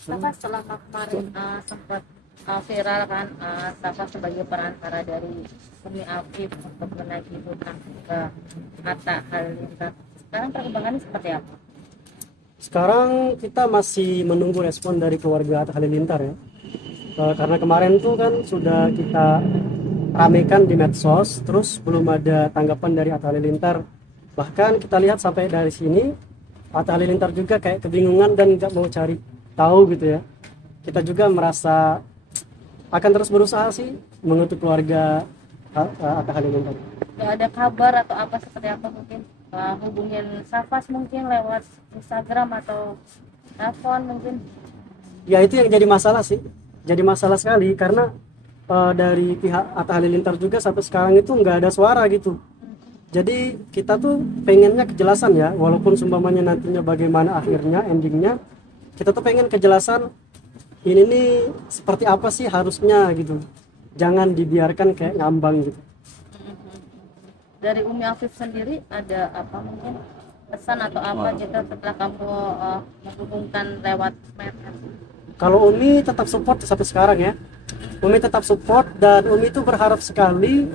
Safa setelah kemarin sempat viral kan, Safa sebagai perantara dari Umi Afif untuk menagih hutang ke Atta Halilintar. Sekarang perkembangannya seperti apa? Sekarang kita masih menunggu respon dari keluarga Atta Halilintar ya. Karena kemarin tuh kan sudah kita ramekan di medsos, terus belum ada tanggapan dari Atta Halilintar. Bahkan kita lihat sampai dari sini, Atta Halilintar juga kayak kebingungan dan nggak mau cari tahu gitu ya. Kita juga merasa akan terus berusaha sih mengutuk keluarga Atta Halilintar. Gak ada kabar atau apa seperti apa mungkin hubungin Safas mungkin lewat Instagram atau telepon mungkin? Ya itu yang jadi masalah sih, jadi masalah sekali karena dari pihak Atta Halilintar juga sampai sekarang itu nggak ada suara gitu. Jadi kita tuh pengennya kejelasan ya, walaupun sumpamanya nantinya bagaimana akhirnya endingnya, kita tuh pengen kejelasan ini nih seperti apa sih harusnya gitu, jangan dibiarkan kayak ngambang gitu. Dari Umi Afif sendiri ada apa mungkin pesan atau apa gitu setelah kamu menghubungkan lewat medsos? Kalau Umi tetap support sampai sekarang ya, Umi tetap support dan Umi itu berharap sekali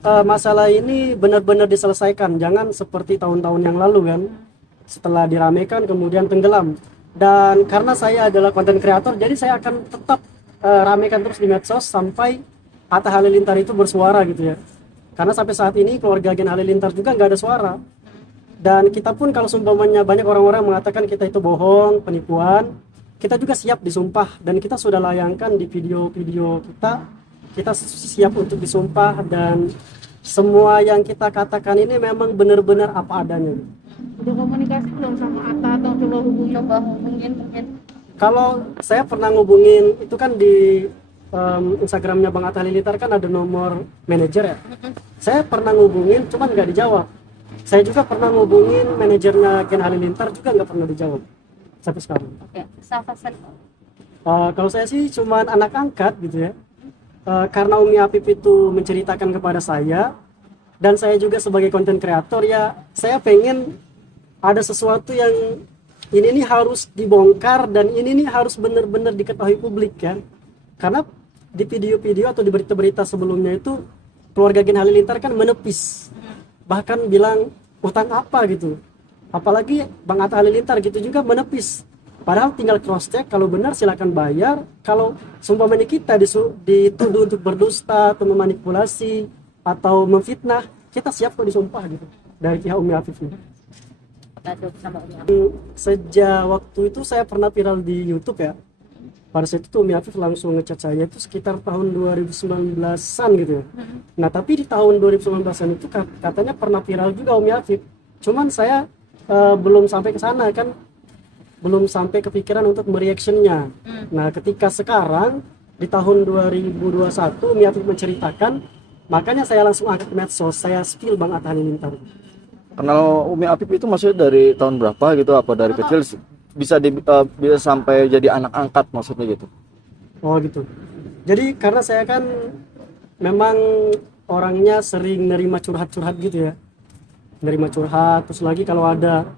masalah ini benar-benar diselesaikan, jangan seperti tahun-tahun yang lalu kan, setelah diramekan kemudian tenggelam. Dan karena saya adalah konten kreator, jadi saya akan tetap ramekan terus di medsos sampai Atta Halilintar itu bersuara gitu ya. Karena sampai saat ini keluarga Gen Halilintar juga nggak ada suara. Dan kita pun kalau sumpamanya banyak orang-orang mengatakan kita itu bohong, penipuan, kita juga siap disumpah dan kita sudah layangkan di video-video kita siap untuk disumpah dan semua yang kita katakan ini memang benar-benar apa adanya. Udah komunikasi belum sama Atta atau coba hubungin mungkin? Kalau saya pernah ngubungin itu kan di Instagramnya Bang Atta Halilintar kan ada nomor manajer ya. Saya pernah ngubungin cuman nggak dijawab. Saya juga pernah ngubungin manajernya Gen Halilintar juga nggak pernah dijawab sampai sekarang. Oke, Safa Kalau saya sih cuman anak angkat gitu ya. Karena Umi Afif itu menceritakan kepada saya dan saya juga sebagai konten kreator ya, saya pengen ada sesuatu yang ini nih harus dibongkar dan ini nih harus benar-benar diketahui publik kan. Karena di video-video atau di berita-berita sebelumnya itu keluarga Gen Halilintar kan menepis, bahkan bilang utang apa gitu, apalagi Bang Atta Halilintar gitu juga menepis. Padahal tinggal cross check, kalau benar silakan bayar, kalau sumpamanya kita dituduh untuk berdusta atau memanipulasi atau memfitnah, kita siap kok disumpah gitu dari pihak Umi Afif ini. sama Umi Afif. Sejak waktu itu saya pernah viral di YouTube ya. Pada saat itu Umi Afif langsung ngechat saya itu sekitar tahun 2019-an gitu ya. Nah tapi di tahun 2019-an itu katanya pernah viral juga Umi Afif. Cuman saya belum sampai ke sana kan, belum sampai kepikiran untuk mereactionnya. Nah ketika sekarang di tahun 2021 Umi Afif menceritakan, makanya saya langsung angkat medsos, saya spill Bang Atta Halilintar. Kenal Umi Afif itu maksudnya dari tahun berapa gitu, apa dari kecil bisa bisa sampai jadi anak angkat maksudnya gitu? Oh gitu. Jadi karena saya kan memang orangnya sering nerima curhat-curhat gitu ya, nerima curhat, terus lagi kalau ada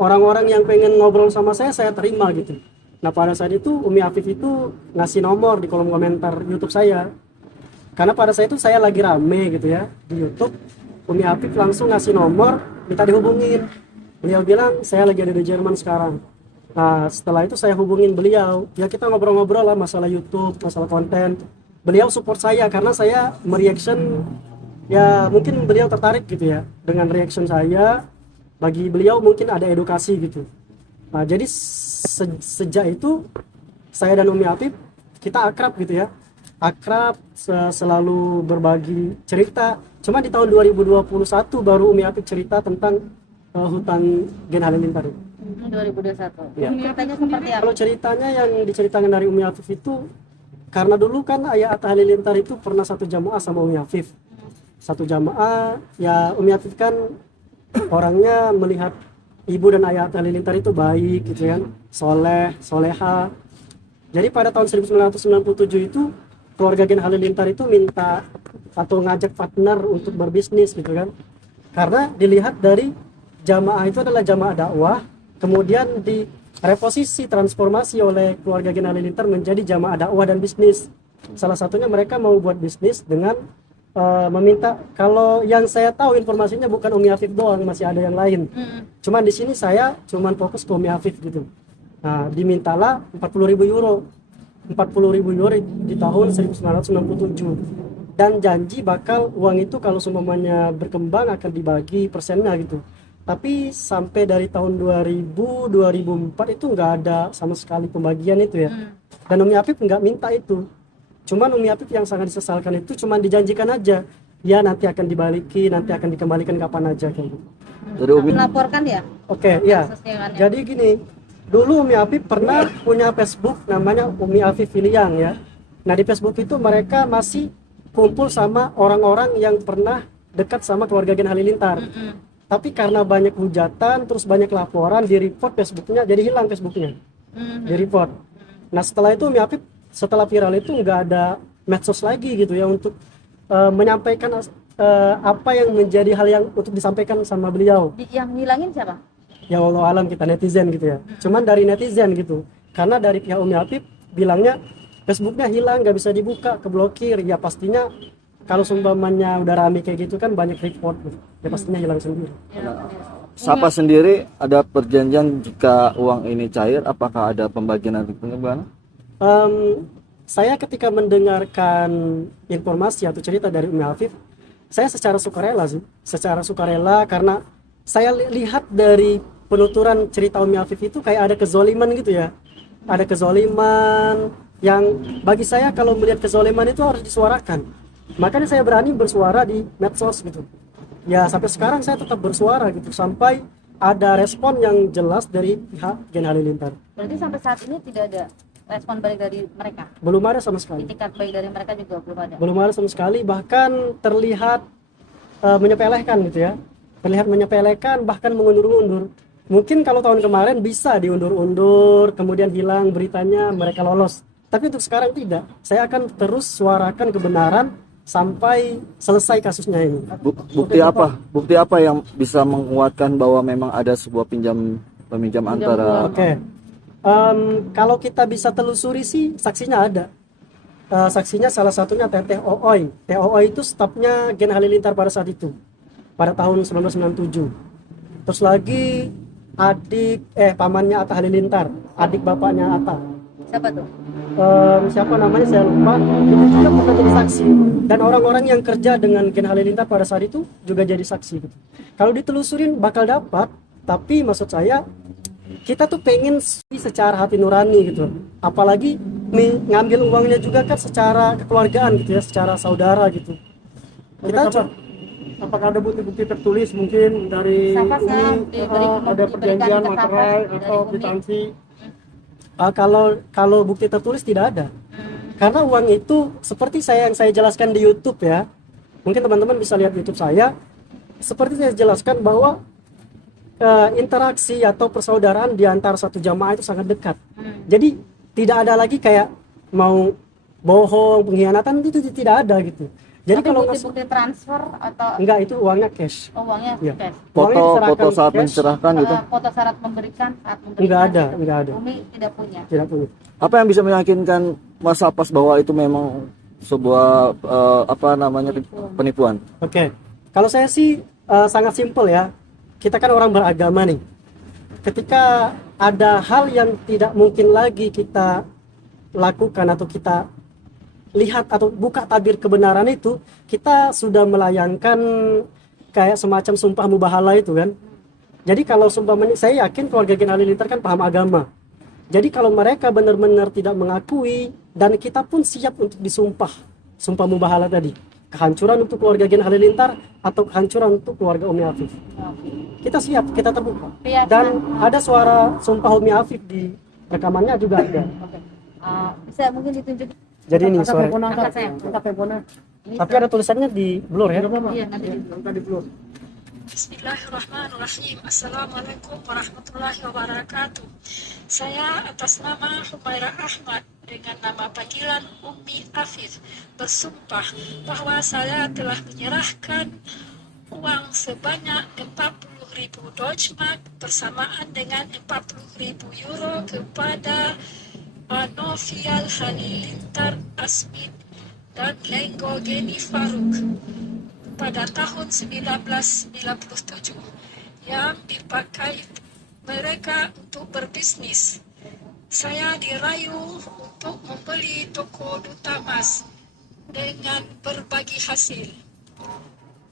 orang-orang yang pengen ngobrol sama saya terima gitu. Nah pada saat itu Umi Afif itu ngasih nomor di kolom komentar YouTube saya, karena pada saat itu saya lagi rame gitu ya di YouTube. Umi Afif langsung ngasih nomor, minta dihubungin. Beliau bilang saya lagi ada di Jerman sekarang. Nah setelah itu saya hubungin beliau, ya kita ngobrol-ngobrol lah masalah YouTube, masalah konten. Beliau support saya karena saya mereaction, ya mungkin beliau tertarik gitu ya dengan reaction saya. Bagi beliau mungkin ada edukasi gitu. Nah jadi sejak itu saya dan Umi Afif kita akrab gitu ya, akrab, selalu berbagi cerita. Cuma di tahun 2021 baru Umi Afif cerita tentang hutang Gen Halilintar. 2021. Ya. Ceritanya seperti apa? Kalau ceritanya yang diceritakan dari Umi Afif itu, karena dulu kan ayah Atta Halilintar itu pernah satu jamaah sama Umi Afif. Satu jamaah, ya Umi Afif kan orangnya melihat ibu dan ayah Atta Halilintar itu baik gitu kan, soleh, soleha. Jadi pada tahun 1997 itu keluarga Gen Halilintar itu minta atau ngajak partner untuk berbisnis gitu kan. Karena dilihat dari jamaah itu adalah jamaah dakwah, kemudian di reposisi transformasi oleh keluarga Gen Halilintar menjadi jamaah dakwah dan bisnis. Salah satunya mereka mau buat bisnis dengan meminta, kalau yang saya tahu informasinya bukan Umi Afif doang, masih ada yang lain. Cuman di sini saya cuman fokus ke Umi Afif gitu. Nah, dimintalah 40.000 euro. 40.000 euro di tahun 1967. Dan janji bakal uang itu kalau semuanya berkembang akan dibagi persennya gitu. Tapi sampai dari tahun 2000 2004 itu nggak ada sama sekali pembagian itu ya. Dan Umi Afif nggak minta itu. Cuman Umi Afif yang sangat disesalkan itu cuman dijanjikan aja, ya nanti akan dibalikin, nanti akan dikembalikan kapan aja kayak gitu. Jadi Umi Melaporkan ya? Oke, ya. Kasusnya kan ya? Jadi gini, dulu Umi Afif pernah punya Facebook namanya Umi Afif Filiang ya. Nah di Facebook itu mereka masih kumpul sama orang-orang yang pernah dekat sama keluarga Gen Halilintar. Tapi karena banyak hujatan, terus banyak laporan, di report Facebooknya, jadi hilang Facebooknya, di report. Nah setelah itu Umi Afif, setelah viral itu nggak ada medsos lagi gitu ya untuk menyampaikan apa yang menjadi hal yang untuk disampaikan sama beliau. Yang ngilangin siapa? Ya Allah alam, kita netizen gitu ya. Cuman dari netizen gitu, karena dari pihak Umi Afif bilangnya Facebooknya hilang, nggak bisa dibuka, keblokir. Ya pastinya kalau seumpamanya udah rame kayak gitu kan banyak report gitu. Ya pastinya hilang sendiri. Sapa sendiri ada perjanjian jika uang ini cair, apakah ada pembagian nanti bagaimana? Saya ketika mendengarkan informasi atau cerita dari Umi Afif, saya secara sukarela sih, secara sukarela, karena saya lihat dari penuturan cerita Umi Afif itu kayak ada kezoliman gitu ya, ada kezoliman yang bagi saya kalau melihat kezoliman itu harus disuarakan. Makanya saya berani bersuara di medsos gitu. Ya sampai sekarang saya tetap bersuara gitu sampai ada respon yang jelas dari pihak Gen Halilintar. Berarti sampai saat ini tidak ada respon balik dari mereka? Belum ada sama sekali. Itikat baik dari mereka juga belum ada? Belum ada sama sekali, bahkan terlihat menyepelekan gitu ya. Terlihat menyepelekan, bahkan mengundur-undur. Mungkin kalau tahun kemarin bisa diundur-undur, kemudian hilang beritanya, mereka lolos. Tapi untuk sekarang tidak. Saya akan terus suarakan kebenaran sampai selesai kasusnya ini. Bukti apa? Bukti apa yang bisa menguatkan bahwa memang ada sebuah peminjam antara? Oke. Kalau kita bisa telusuri sih saksinya ada. Saksinya salah satunya Teteh Ooy. Teh Ooy itu stafnya Gen Halilintar pada saat itu, pada tahun 1997. Terus lagi pamannya Atta Halilintar, adik bapaknya Atta. Siapa tuh? Siapa namanya saya lupa. Itu juga pernah jadi saksi. Dan orang-orang yang kerja dengan Gen Halilintar pada saat itu juga jadi saksi gitu. Kalau ditelusurin bakal dapat, tapi maksud saya kita tuh pengen secara hati nurani gitu, apalagi ngambil uangnya juga kan secara kekeluargaan gitu ya, secara saudara gitu. Apakah ada bukti-bukti tertulis mungkin dari ada perjanjian materai atau kwitansi? Kalau bukti tertulis tidak ada, karena uang itu seperti yang saya jelaskan di YouTube ya, mungkin teman-teman bisa lihat YouTube saya, seperti saya jelaskan bahwa interaksi atau persaudaraan di antara satu jamaah itu sangat dekat. Jadi tidak ada lagi kayak mau bohong, pengkhianatan, itu tidak ada gitu. Jadi kalau bukti transfer atau enggak, itu uangnya cash. Oh, uangnya Ya. cash. Foto saat cash. mencerahkan gitu? Foto syarat memberikan saat memberikan. Enggak ada. Umi tidak punya. Tidak punya. Apa yang bisa meyakinkan Mas Apas bahwa itu memang sebuah penipuan? Oke. Kalau saya sih sangat simpel ya. Kita kan orang beragama nih. Ketika ada hal yang tidak mungkin lagi kita lakukan atau kita lihat atau buka tabir kebenaran itu, kita sudah melayangkan kayak semacam sumpah mubahalah itu kan. Jadi kalau sumpah, saya yakin keluarga Gen Halilintar kan paham agama. Jadi kalau mereka benar-benar tidak mengakui, dan kita pun siap untuk disumpah, sumpah mubahalah tadi, kehancuran untuk keluarga Gen Halilintar atau kehancuran untuk keluarga Umi Afif, kita siap, kita terbuka. Dan ada suara sumpah Umi Afif di rekamannya juga ada. Bisa mungkin ditunjuk. Jadi ini suara. Angkat saya. Tapi ada tulisannya di blur ya. Iya, nanti Tadi belum. Bismillahirrahmanirrahim. Assalamualaikum warahmatullahi wabarakatuh. Saya atas nama Humaira Ahmad dengan nama panggilan Umi Afif bersumpah bahwa saya telah menyerahkan uang sebanyak 40.000 50.000 Deutschmark bersamaan dengan 40.000 euro kepada Novial Halilintar Asmid dan Lenggo Geni Faruk pada tahun 1997 yang dipakai mereka untuk berbisnis. Saya dirayu untuk membeli toko Duta Mas dengan berbagi hasil.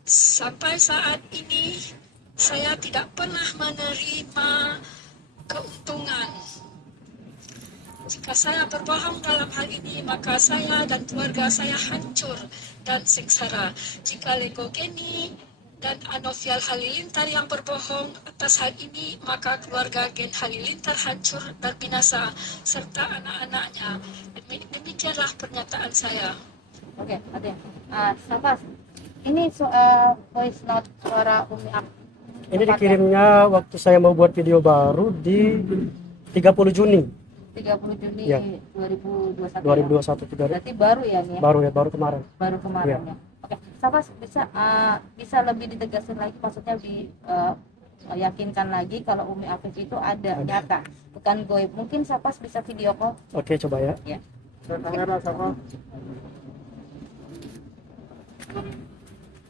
Sampai saat ini saya tidak pernah menerima keuntungan. Jika saya berbohong dalam hal ini, maka saya dan keluarga saya hancur dan sengsara. Jika Lenggo Geni dan Novial Halilintar yang berbohong atas hal ini, maka keluarga Gen Halilintar hancur dan binasa, serta anak-anaknya. Demikianlah pernyataan saya. Oke, ada. Safas, ini voice note suara Umi Afif. Ini dikirimnya waktu saya mau buat video baru di 30 Juni 30 Juni Ya. 2021. 2021. Berarti baru ya nih ya? Baru kemarin. Baru kemarin Ya. ya. Oke, Safas bisa lebih ditegaskan lagi, maksudnya yakinkan lagi kalau Umi Afif itu ada nyata, bukan goib. Mungkin Safas bisa video call. Oke, coba ya. Ya. Kamera sama.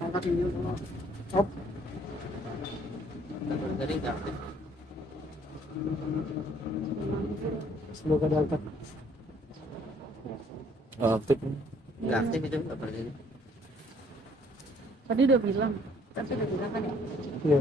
Angkat ini semua. Op. Semoga diangkat. Aktif. Nggak aktif itu nggak pernah. Tadi udah bilang kan ya? Iya.